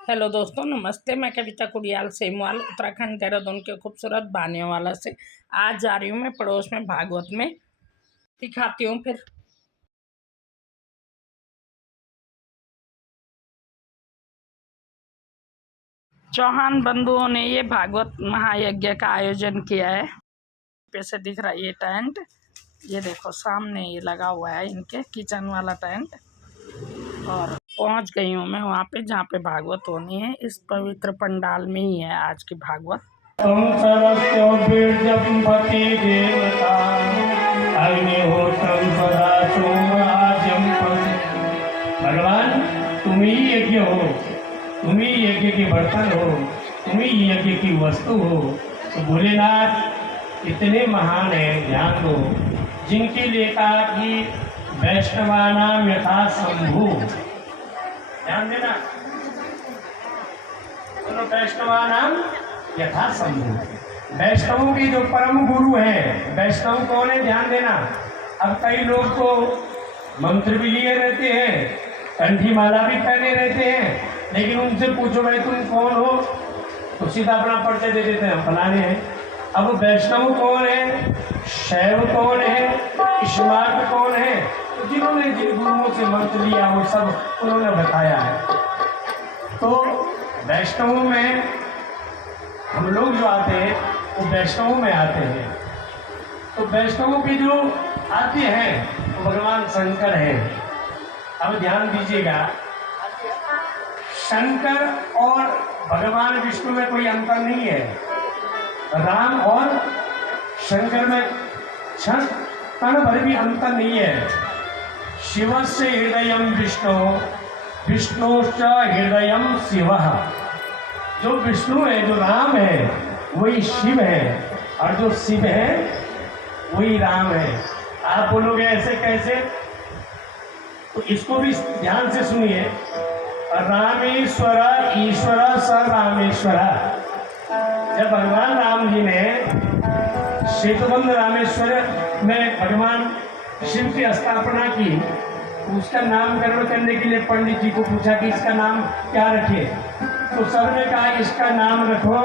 Hello दोस्तों, नमस्ते। मैं कविता कुडियाल सेमवाल उत्तराखंड देहरादून के खूबसूरत बानेवाला से आज जा रही हूँ मैं पड़ोस में भागवत में। दिखाती हूँ फिर। चौहान बंधुओं ने ये भागवत महायज्ञ का आयोजन किया है। पैसे दिख रहा है ये टेंट, ये देखो सामने ये लगा हुआ है इनके किचन वाला टेंट। और पहुंच गई हूँ मैं वहाँ पे जहाँ पे भागवत होनी है। इस पवित्र पंडाल में ही है आज की भागवत। भगवान तुम ही यज्ञ हो, तुम ही यज्ञ के बर्तन हो, तुम ही यज्ञ की वस्तु हो। तो भोलेनाथ इतने महान है, ध्यान दो। जिनके लिए कहा कि वैष्णवानाम यथा शंभु, ध्यान देना, तो वैष्णवानाम यथा शंभु। वैष्णवों के जो परम गुरु हैं, वैष्णव कौन है ध्यान देना। अब कई लोग तो मंत्र भी लिए रहते हैं, कंठी माला भी पहने रहते हैं, लेकिन उनसे पूछो भाई तुम कौन हो, तो सीधा अपना परिचय दे देते हैं, फलाने हैं। अब वैष्णव कौन है, शैव कौन है, स्मार्त कौन है, तो जिन्होंने जिन गुरुओं से मंत्र लिया वो सब उन्होंने बताया है। तो वैष्णवों में हम लोग जो आते हैं वो वैष्णवों में आते हैं। तो वैष्णवों के जो आते हैं तो भगवान शंकर है। अब ध्यान दीजिएगा, शंकर और भगवान विष्णु में कोई अंतर नहीं है। राम और शंकर में क्षण कण भर भी अंतर नहीं है। शिव से हृदय विष्णु, विष्णुश्च हृदय शिव। जो विष्णु है, जो राम है, वही शिव है, और जो शिव है वही राम है। आप बोलोगे ऐसे कैसे, तो इसको भी ध्यान से सुनिए। रामेश्वर ईश्वर स रामेश्वर। जब भगवान राम जी ने सेतुबंध रामेश्वर में भगवान शिव की स्थापना की, उसका नामकरण करने के लिए पंडित जी को पूछा कि इसका नाम क्या रखे, तो सबने कहा इसका नाम रखो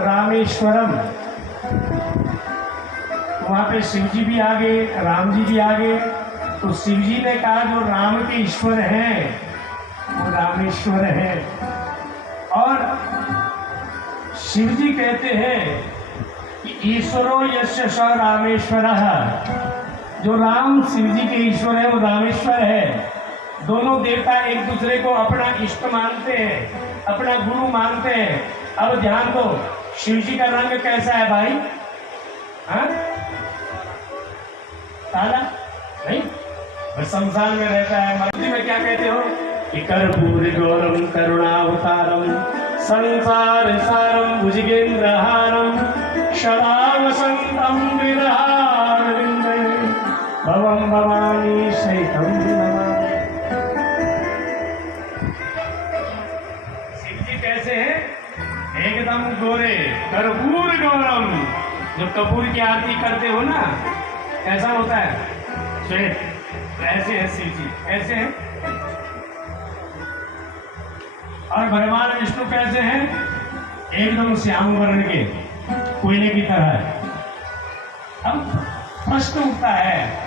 रामेश्वरम। वहाँ पे शिव जी भी आ गए, राम जी भी आ गए। तो शिव जी ने कहा जो राम के ईश्वर हैं वो रामेश्वर है। और शिव जी कहते हैं कि ईश्वरो यस्य स रामेश्वर। जो राम शिव जी के ईश्वर है वो रामेश्वर है। दोनों देवता एक दूसरे को अपना इष्ट मानते हैं, अपना गुरु मानते हैं। अब ध्यान दो, शिव जी का रंग कैसा है भाई? हाँ, काला नहीं, शमशान में रहता है। मराठी में क्या कहते हो कि कर्पूर गौरम करुणावतारम संसार सारम भुजगेंद्रहारम सदा वसंतम विरहारविंदे भवम भवानी सहितम नमामि। शिव जी कैसे हैं? एकदम गोरे, कर्पूर गौरम। जब कपूर की आरती करते हो ना, कैसा होता है? श्वेत। ऐसे है शिव जी, ऐसे हैं। और भगवान विष्णु कैसे हैं? एकदम श्याम वर्ण के, कोयले की तरह। अब प्रश्न उठता है,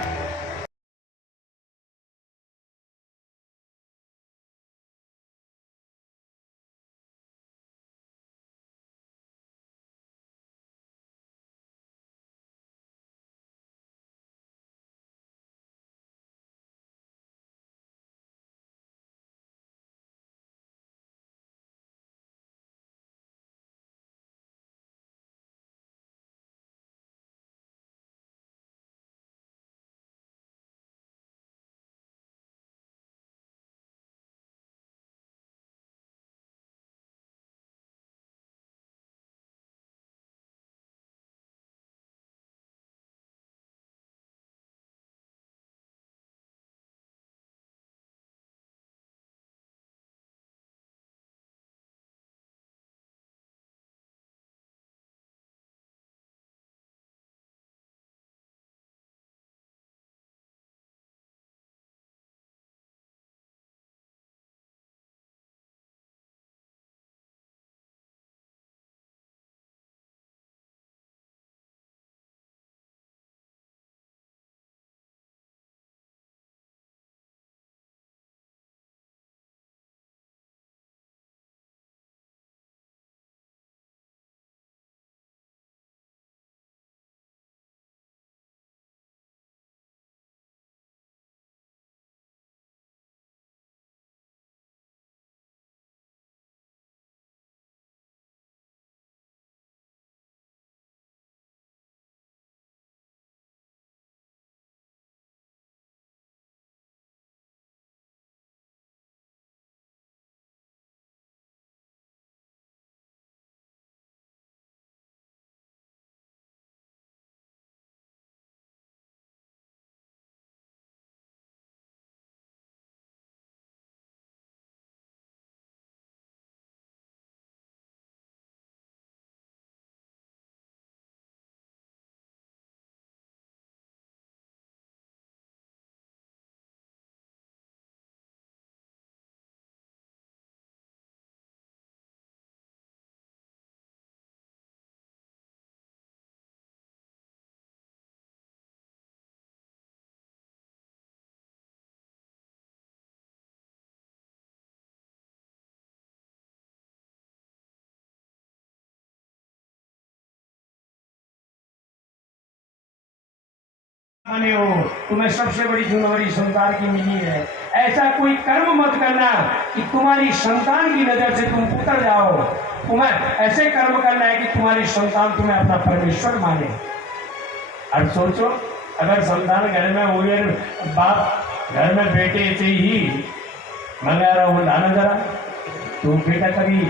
बने हो, तुम्हें सबसे बड़ी जिम्मेवारी संसार की मिली है। ऐसा कोई कर्म मत करना कि तुम्हारी संतान की नजर से तुम उतर जाओ। तुम्हें ऐसे कर्म करना है कि तुम्हारी संतान तुम्हें अपना परमेश्वर माने। अब सोचो, अगर संतान घर में हो गए, बाप घर में बेटे से ही मंगा रहा हो लाना जरा, तो बेटा कभी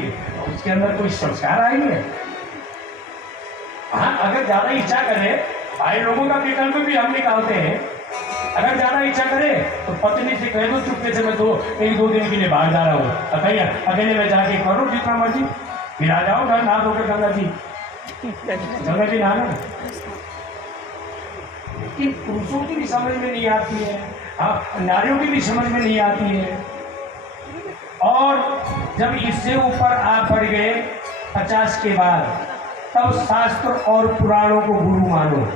उसके अंदर कोई संस्कार आएंगे? हाँ, अगर ज्यादा इच्छा करे, भाई लोगों का विकल्प भी हम निकालते हैं। अगर ज्यादा इच्छा करे तो पत्नी से कह दो चुपके से, मैं एक दो दिन के लिए बाहर जा रहा हूँ, अकेले में जाके करो जितना मर्जी, फिर आ जाओ घर नहा धोकर गंगा जी नहाना। लेकिन पुरुषों की भी समझ में नहीं आती है, हाँ, नारियों की भी समझ में नहीं आती है। और जब इससे ऊपर आप बढ़ गए 50 के बाद, तब शास्त्र और पुराणों को गुरु मानो।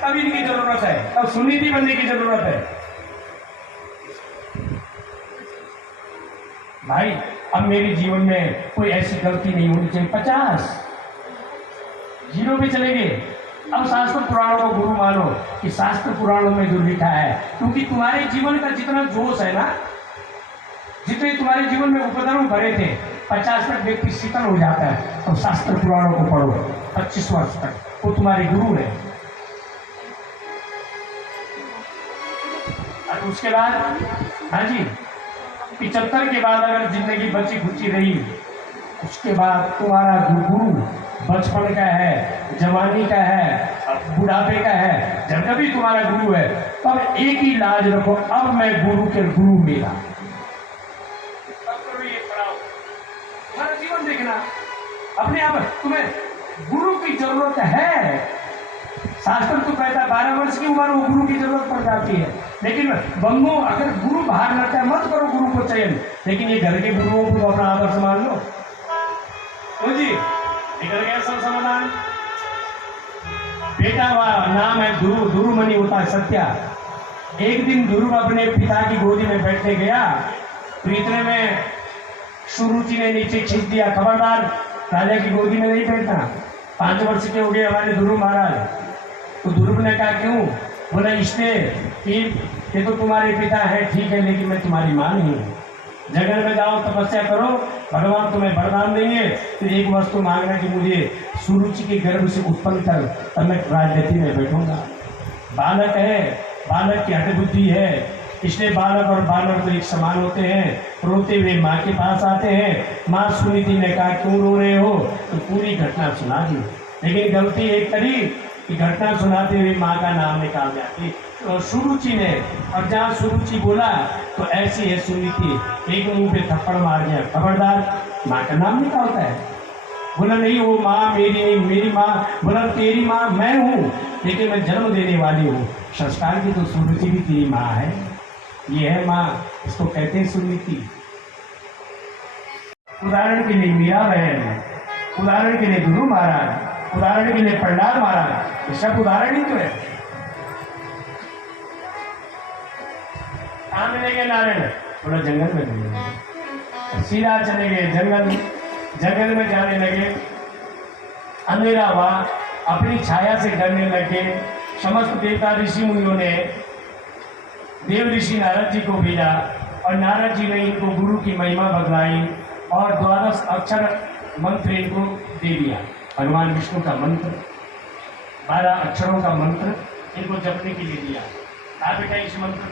तब इनकी जरूरत है, तब सुनीति बनने की जरूरत है। भाई अब मेरे जीवन में कोई ऐसी गलती नहीं होनी चाहिए। 50 जीरो पे चले गए। अब शास्त्र पुराणों को गुरु मानो कि शास्त्र पुराणों में जो लिखा है, क्योंकि तुम्हारे जीवन का जितना जोश है ना, जितने तुम्हारे जीवन में उपद्रव भरे थे, 50 तक व्यक्ति शीतल हो जाता है। तो शास्त्र पुराणों को पढ़ो 25 वर्ष तक, वो तुम्हारे गुरु है। और उसके बाद हाँ जी 75 के बाद अगर जिंदगी बची खुची रही, उसके बाद तुम्हारा जो गुरु बचपन का है, जवानी का है, बुढ़ापे का है, जब कभी तुम्हारा गुरु है, तब एक ही लाज रखो, अब मैं गुरु के गुरु मेरा। तुम्हारा जीवन देखना अपने आप, तुम्हें गुरु की जरूरत है। शास्त्र तो कहता है 12 वर्ष की उम्र वो गुरु की जरूरत पड़ जाती है। लेकिन बंगो, अगर गुरु बाहर लगता है, मत करो गुरु को चयन, लेकिन ये घर के गुरुओं को अपना आदर्श मान लो। तो जी निकल गया सब समाधान। बेटा का नाम है ध्रुव, ध्रुव मनी होता है सत्या। एक दिन ध्रुव अपने पिता की गोदी में बैठने गया, तो इतने में सुरुचि ने नीचे खींच दिया, खबरदार राजा की गोदी में नहीं बैठना, 5 वर्ष के हो गए हमारे ध्रुव महाराज। तो ध्रुव ने कहा क्यों? बोला इसलिए कि ये तो तुम्हारे पिता है, ठीक है, लेकिन मैं तुम्हारी मां नहीं हूँ। जंगल में जाओ, तपस्या करो, भगवान तुम्हें वरदान देंगे, फिर एक वस्तु मांगना कि मुझे सुरुचि के गर्भ से उत्पन्न कर, तब मैं राजगद्दी में बैठूंगा। बालक है, बालक की हठ बुद्धि है, इसलिए बालक और बालक तो एक समान होते हैं। रोते हुए माँ के पास आते हैं। माँ सुनीति ने कहा क्यों रो रहे हो? तो पूरी घटना सुना दी, लेकिन गलती एक करी कि घटना सुनाते हुए माँ का नाम निकाल दिया तो सुरुचि ने, और जहाँ सुरुचि बोला तो ऐसी है सुनीति, एक मुंह पे थप्पड़ मार दिया, खबरदार माँ का नाम निकालता है। बोला नहीं, वो माँ मेरी नहीं, मेरी माँ। बोला तेरी माँ मैं हूँ, लेकिन मैं जन्म देने वाली हूँ। संस्कार की तो सुनीति भी तेरी माँ है, ये है माँ, इसको कहते हैं सुनीति। उदाहरण के लिए मीरा बहन, उदाहरण के लिए गुरु महाराज, उदाहरण के लिए प्रहलाद महाराज, ये सब उदाहरण ही तो है। कहाँ मिले गए नारायण? बोला जंगल में गए। सीधा चले गए जंगल, जंगल में जाने लगे, अंधेरा हुआ, अपनी छाया से डरने लगे। समस्त देवता ऋषि मुनियों ने देव ऋषि नारद जी को भेजा, और नारद जी ने इनको गुरु की महिमा बतलाई और 12 अक्षर मंत्र इनको दे दिया। भगवान विष्णु का मंत्र, 12 अक्षरों का मंत्र इनको जपने के लिए दिया। आप बेटा इस मंत्र